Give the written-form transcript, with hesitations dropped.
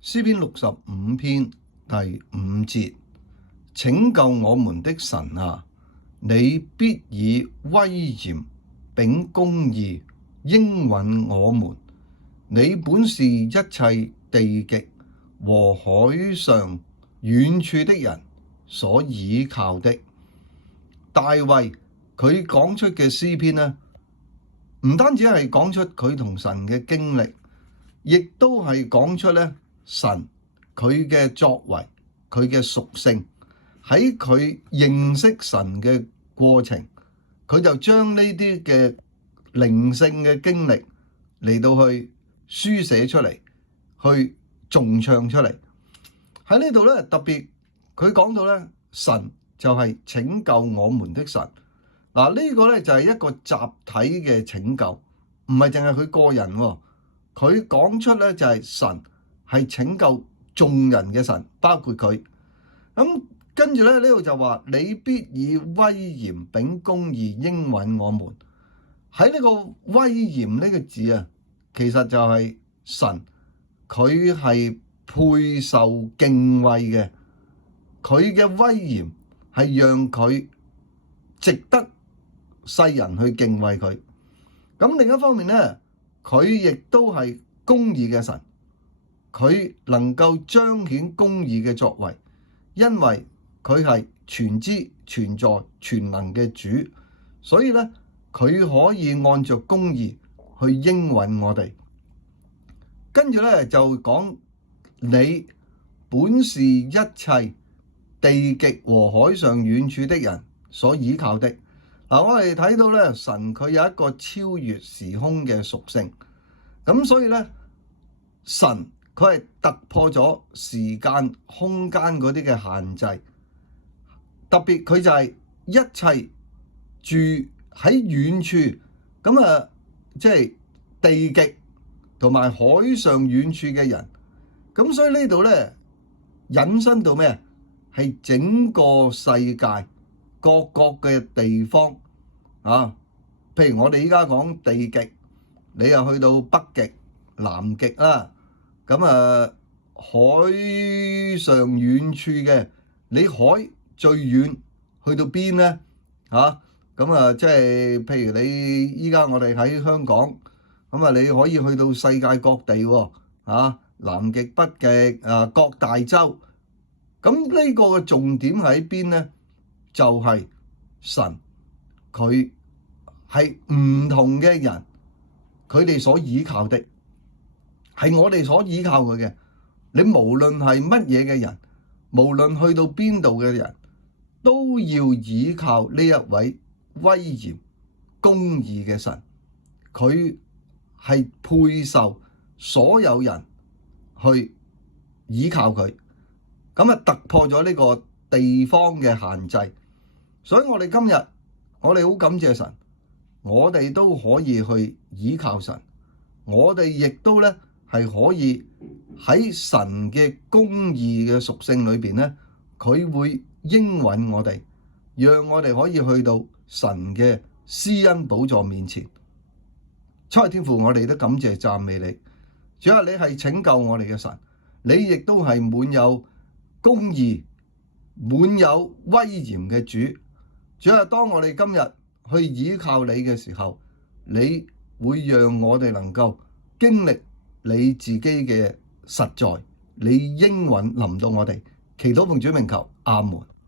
詩篇65篇第5節，拯救我們的神啊，你必以威嚴秉公義應允我們。你本是一切地極和海上遠處的人所倚靠的。大衛佢講出嘅詩篇呢，唔單止係講出佢同神嘅經歷，亦都係講出咧神佢嘅作為，佢嘅屬性。喺佢認識神嘅過程，佢就將呢啲嘅靈性嘅經歷嚟到去書寫出嚟，去頌唱出嚟。喺呢度咧，特別佢講到咧，神就係拯救我們的神。嗱，呢個咧就係一個集體嘅拯救，唔係淨係佢個人喎。佢講出咧就係神係拯救眾人嘅神，包括佢。咁跟住咧呢度就話，你必以威嚴秉公義應允我們。喺呢個威嚴呢個字啊，其實就係神佢係配受敬畏嘅，佢嘅威嚴係讓佢值得世人去敬畏佢。咁另一方面咧，佢亦都係公義嘅神，佢能夠彰顯公義嘅作為，因為佢係全知全在全能嘅主，所以咧佢可以按照公義去應允我哋。跟住咧就講，你本是一切地極和海上遠處的人所倚靠的。嗱，我哋睇到咧，神佢有一個超越時空嘅屬性，咁所以咧，神佢係突破咗時間空間嗰啲嘅限制，特別佢就係一切住喺遠處，咁啊，即係地極同埋海上遠處嘅人，咁所以呢度咧引申到咩？係整個世界各國嘅地方啊，譬如我哋依家講地極，你又去到北極、南極啦，咁啊海上遠處嘅，你海最遠去到邊咧？嚇，咁啊即係譬如你依家我哋喺香港，咁啊你可以去到世界各地喎，南極、北極啊，各大洲。咁呢個嘅重點喺邊咧？就係神佢係唔同嘅人，佢哋所倚靠的係我哋所倚靠佢嘅。你無論係乜嘢嘅人，無論去到邊度嘅人，都要倚靠呢一位威嚴公義嘅神。佢係配受所有人去倚靠佢。咁啊突破咗呢個地方嘅限制，所以我哋今日我哋好感謝神，我哋都可以去倚靠神，我哋亦都咧係可以喺神嘅公義嘅屬性裏邊咧，佢會應允我哋，讓我哋可以去到神嘅施恩寶座面前。親愛的天父，我哋都感謝讚美你，主啊，你係拯救我哋嘅神，你亦都係滿有公義、滿有威嚴嘅主。主啊，當我哋今日去倚靠你嘅時候，你會讓我哋能夠經歷你自己嘅實在，你應允臨到我哋。祈禱奉主名求，阿門。